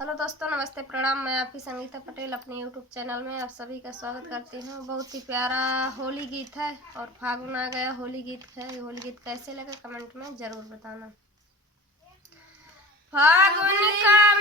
हेलो दोस्तों, नमस्ते, प्रणाम। मैं आपकी संगीता पटेल अपने यूट्यूब चैनल में आप सभी का स्वागत करती हूँ। बहुत ही प्यारा होली गीत है और फागुन आ गया। होली गीत है। होली गीत कैसे लगा कमेंट में ज़रूर बताना। फागुन का